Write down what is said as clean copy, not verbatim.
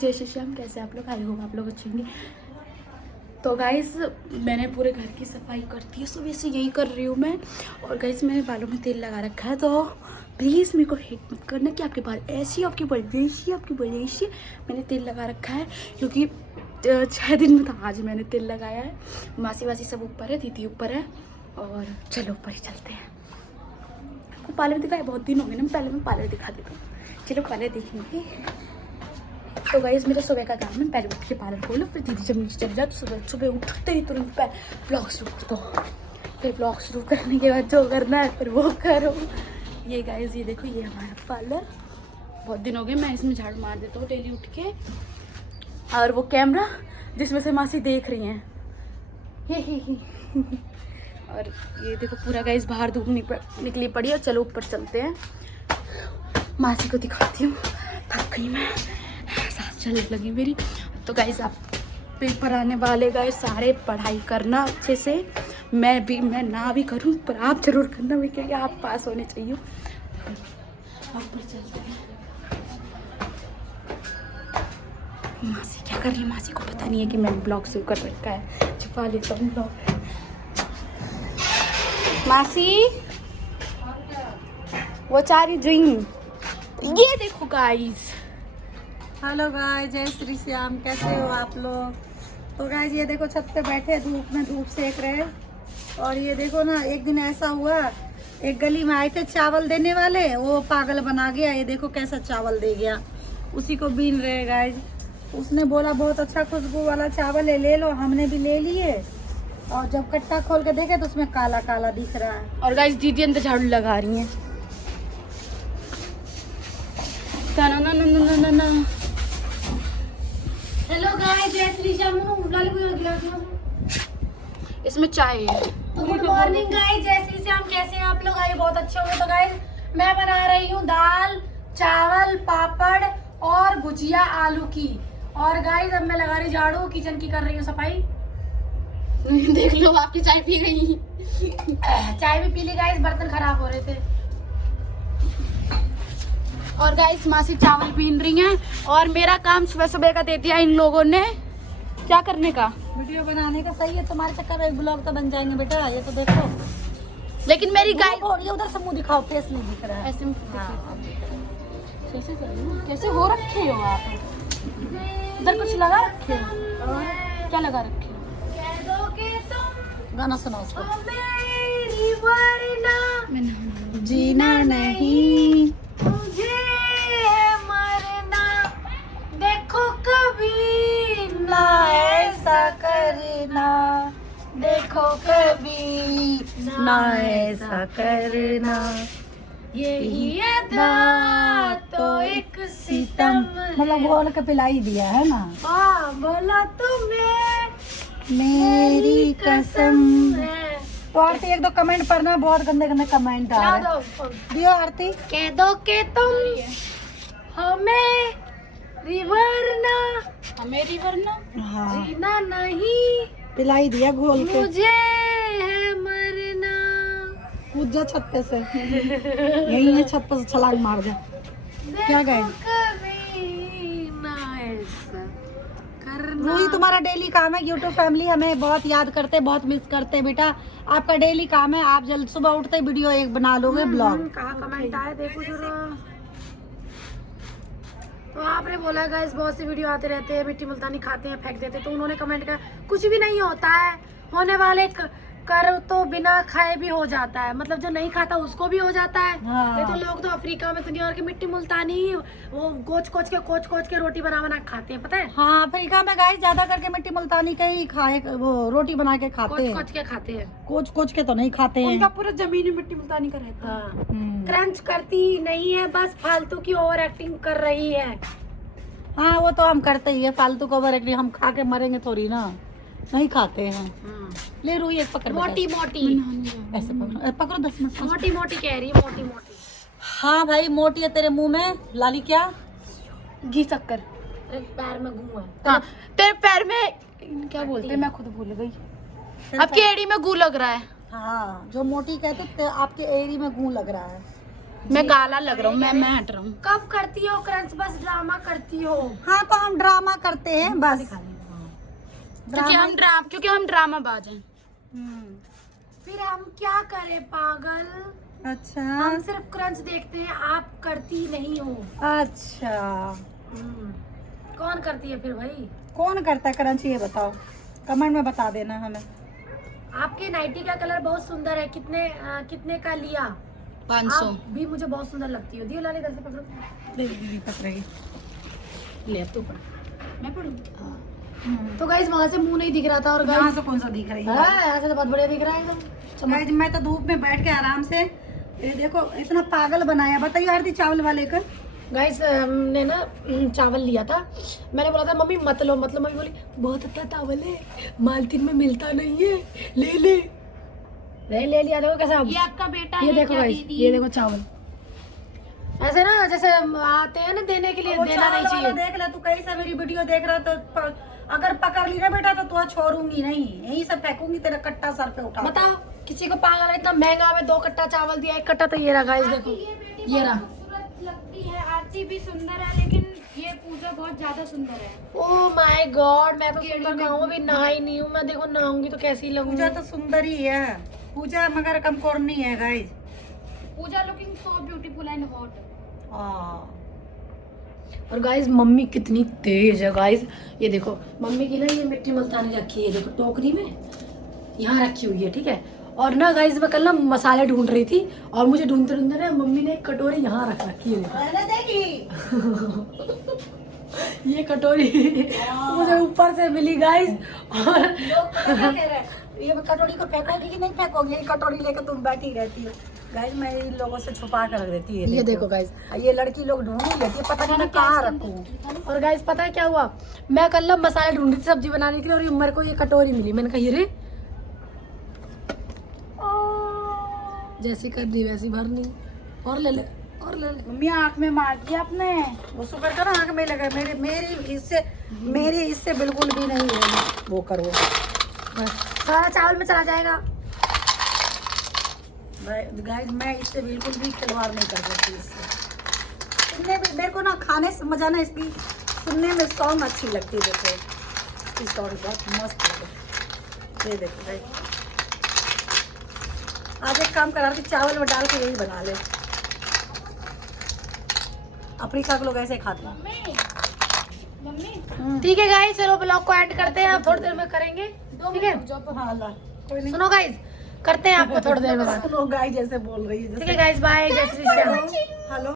जय श्री श्याम। कैसे आप लोग? आई होप आप लोग अच्छे होंगे। तो गाइस मैंने पूरे घर की सफाई कर दी है, सुबह से यही कर रही हूँ मैं। और गाइस मैंने बालों में तेल लगा रखा है, तो प्लीज़ मेरे को हेट मत करना कि आपके बाल ऐसी, आपके बाल वैसी, आपके बाल ऐसी। मैंने तेल लगा रखा है क्योंकि 6 दिन में था आज मैंने तेल लगाया है। मासी वासी सब ऊपर है, दीदी ऊपर है, और चलो ऊपर ही चलते हैं। आपको पार्लर दिखाया बहुत दिन हो गए ना, पहले मैं पार्लर दिखा देता हूँ। चलो पार्लर देखेंगे। तो गाइस मेरा सुबह का काम है, पहले उठ के पार्लर खोलो, फिर दीदी जब नीचे चल जाए तो सुबह उठते ही तुरंत ब्लॉग शुरू कर दो। फिर ब्लॉग शुरू करने के बाद जो करना है फिर वो करो। ये गाइस ये देखो, ये हमारा पार्लर। बहुत दिन हो गए, मैं इसमें झाड़ू मार देता हूँ डेली उठ के। और वो कैमरा जिसमें से मासी देख रही हैं, ही। और ये देखो पूरा गाइस बाहर धूप निकली पड़ी है। चलो ऊपर चलते हैं, मासी को दिखाती हूँ। थक गई मैं, सांस चलने लगी मेरी। तो गाइस आप पेपर आने वाले गाइस, सारे पढ़ाई करना अच्छे से। मैं ना भी करूँ पर आप जरूर करना, क्योंकि आप पास होने चाहिए। ऊपर चलते हैं। मासी क्या कर रही है? मासी को पता नहीं है कि मैंने ब्लॉग शुरू कर रखा है। छुपा लेता हूँ ब्लॉग। मासी वो चारी ड्रिंक, ये देखो गाइस। हेलो गाइस, जय श्री श्याम। कैसे हो आप लोग? तो गाइस ये देखो छत पे बैठे धूप में धूप सेक रहे। और ये देखो ना, एक दिन ऐसा हुआ, एक गली में आए थे चावल देने वाले, वो पागल बना गया। ये देखो कैसा चावल दे गया, उसी को बीन रहे गाइस। उसने बोला बहुत अच्छा खुशबू वाला चावल है, ले लो। हमने भी ले लिए, और जब कट्टा खोल के देखे तो उसमें काला काला दिख रहा है। और गाइस दीदी अंदर झाड़ू लगा रही हैं। हेलो गाइस, जय श्री श्याम। इसमें चाय है। गुड मॉर्निंग गाइस, जय श्री श्याम। कैसे हैं आप लोग? आइए बहुत अच्छे होंगे। तो गाइस मैं बना रही हूँ दाल, चावल, पापड़ और भुजिया आलू की। और गाइस अब मैं लगा रही झाड़ू, किचन की कर रही हूँ सफाई। देख लो आपकी चाय पी गई। चाय भी पी ली गाइस, बर्तन खराब हो रहे थे। और गाइस मासी चावल पीन रही हैं। और मेरा काम सुबह सुबह का दे दिया इन लोगों ने, क्या करने का? वीडियो बनाने का। सही है, तुम्हारे चक्कर में ब्लॉग तो बन जाएंगे बेटा। ये तो देखो, लेकिन मेरी गाय ये उधर से मुंह दिखाओ, फेस नहीं दिख रहा है। ऐसे कैसे हो रखे हो आप? उधर कुछ लगा रखे हो? क्या लगा रखे हो? गाना सुनाओ उसको। जीना नहीं, मुझे मरना, देखो कभी ना ऐसा करना, देखो कभी ना ऐसा करना, यही अदा तो एक सितम। मतलब बोल के पिलाई दिया है ना। हाँ बोला तुम्हें मेरी कसम है। तो आरती एक दो कमेंट पढ़ना, बहुत गंदे गंदे कमेंट आ रहे हैं। दियो आरती। कह दो के तुम हमें रिवरना, हाँ जीना नहीं, पिलाई दिया घोल के। मुझे है मरना। कूद जा छत पे से। यही है, छत पे से छलांग मार जा। क्या गए? वही तुम्हारा डेली काम है। यूट्यूब फैमिली हमें बहुत याद करते, बहुत मिस करते बेटा। आपका डेली काम है, आप जल्द सुबह उठते वीडियो एक बना लोगे ब्लॉग। कहाँ कमेंट आए देखो जरा। तो आपने बोला गाइस बहुत सी वीडियो आते रहते हैं, मिट्टी मुल्तानी खाते हैं फेंक देते, तो उन्होंने कमेंट किया कुछ भी नहीं होता है, होने वाले कर तो बिना खाए भी हो जाता है। मतलब जो नहीं खाता उसको भी हो जाता है। हाँ। तो लोग तो अफ्रीका में दुनिया भर की मिट्टी मुल्तानी वो कोच के रोटी बना खाते हैं, पता है? हाँ, अफ्रीका में गाइस ज्यादा करके मिट्टी मुल्तानी के ही खाए, वो रोटी बना के खाते हैं। कोच के खाते हैं, कोच के तो नहीं खाते हैं। उनका पूरा जमीन ही मिट्टी मुल्तानी का रहता है। हाँ। क्रंच करती नहीं है, बस फालतू की ओवर एक्टिंग कर रही है। हाँ वो तो हम करते ही है, फालतू को ओवर एक्टिंग। हम खा के मरेंगे थोड़ी ना, नहीं खाते हैं। ले रूही एक पकड़, मोटी ऐसे पकड़ो 10 मिनट। मोटी कह रही है, मोटी। हाँ भाई मोटी है। तेरे मुंह में लाली क्या? घी शक्कर। तेरे पैर में गू है। हाँ, तेरे पैर में क्या बोलते हैं, मैं खुद भूल गई। आपकी एड़ी में गू लग रहा है। हाँ, जो मोटी कहते आपके एड़ी में गू लग रहा है। मैं काला लग रहा हूँ, मैं हट रहा हूँ। कब करती हो क्रंच? बस ड्रामा करती हो। हाँ तो हम ड्रामा करते हैं बस। क्योंकि हम ड्रामा बाज हैं। फिर हम क्या करें पागल? अच्छा हम सिर्फ क्रंच देखते हैं, आप करती नहीं हो। अच्छा, कौन करती है फिर भाई? कौन करता है क्रंच ये बताओ, कमेंट में बता देना हमें। आपके नाइटी का कलर बहुत सुंदर है, कितने का लिया? 500 आप भी मुझे बहुत सुंदर लगती हो। दियो लाली, इधर से पकड़ो। दीदी पकड़ेगी। ले तू पढ़, मैं पढ़ूंगी। तो गाइस वहां से मुंह नहीं दिख रहा था, और यहाँ से कौन सा दिख रही है? यहाँ से तो बहुत बढ़िया दिख रहा है एकदम। गाइस मैं तो धूप में बैठ के आराम से, ये देखो इतना पागल बनाया। बताइए आरती चावल वाले का। गाइस हमने ना चावल लिया था, मैंने बोला था मम्मी मत लो मत लो, मम्मी बोली बहुत अच्छा चावल है, मालतीन में मिलता नहीं है, ले लिया। देखो कैसा, ये आपका बेटा ये है देखो क्या गाइस, दीदी? ये देखो चावल ऐसे ना जैसे आते हैं ना देने के लिए, वो देना नहीं चावल वाला चाहिए। देख ले तू, कहीं से मेरी वीडियो देख रहा तो अगर पकड़ ली ना बेटा तो तू छोड़ूंगी नहीं, यहीं से फेंकूंगी, तेरा कट्टा सर पे उठा। बताओ किसी को पागल है, इतना महंगा में 2 कट्टा चावल दिया, 1 कट्टा तो ये रहा गाइस, देखो ये रहा। खूबसूरत लगती है, आरती भी सुंदर है, लेकिन ये पूजा बहुत ज्यादा सुंदर है। ओह माय गॉड, मैं तो सुंदर कहूँ, अभी नहाई नहीं हूँ मैं, देखो नहाऊंगी तो कैसी लगूंगी। पूजा तो सुंदर ही है, पूजा मगर कम कोरनी है guys. Pooja looking so beautiful and hot. और गाइस मम्मी कितनी तेज है गाइस, ये देखो मम्मी की ना ये मिट्टी मुल्तानी रखी है, देखो टोकरी में यहाँ रखी हुई है, ठीक है। और ना गाइस मैं कल ना मसाले ढूंढ रही थी, और मुझे ढूंढते ढूंढते ना मम्मी ने एक कटोरी यहाँ रख रखी है, ये कटोरी मुझे ऊपर से मिली गाइस। और ये कटोरी को फेंकोगी कि नहीं फेंकोगी? ये कटोरी लेकर तुम बैठी रहती हो गाइस, मैं इन लोगों से छुपा कर रख देती है। ये देखो गाइस, ये लड़की लोग ढूंढ ही लेती है, पता नहीं मैं कहाँ रखूँ। और गाइस पता है क्या हुआ, मैं कल ना मसाले ढूंढ रही थी सब्जी बनाने के लिए, और ये मेरे को ये कटोरी मिली, मैंने कहा ये रे, जैसी कर दी वैसी भरनी, और ले ले और ले ले। मम्मी आँख में मार दिया आपने, वो शुक्र करो आँख में लगा। मेरी इससे बिल्कुल भी नहीं है, वो करो बस सारा चावल में चला जाएगा। गाइस मैं इससे बिल्कुल भी खिलवाड़ नहीं कर सकती इससे। सुनने में मेरे को ना खाने से मजा ना, इसकी सुनने में सॉन्ग अच्छी लगती है। देखो इसकी सॉन्ग बहुत मस्त लगे, ये देखो गाइस। आज एक काम करा, चावल में डाल के यही बना ले। अफ्रीका के लोग ऐसे खाते हैं। ठीक है गाइस, चलो ब्लॉग को एंड करते हैं, आप थोड़ी देर में करेंगे, ठीक है। हाँ ला, कोई नहीं। सुनो गाइस, करते हैं आपको थोड़ी देर में बात, सुनो गाइस जैसे बोल रही है ठीक है गाइस, बाय, जय श्री राम। हेलो।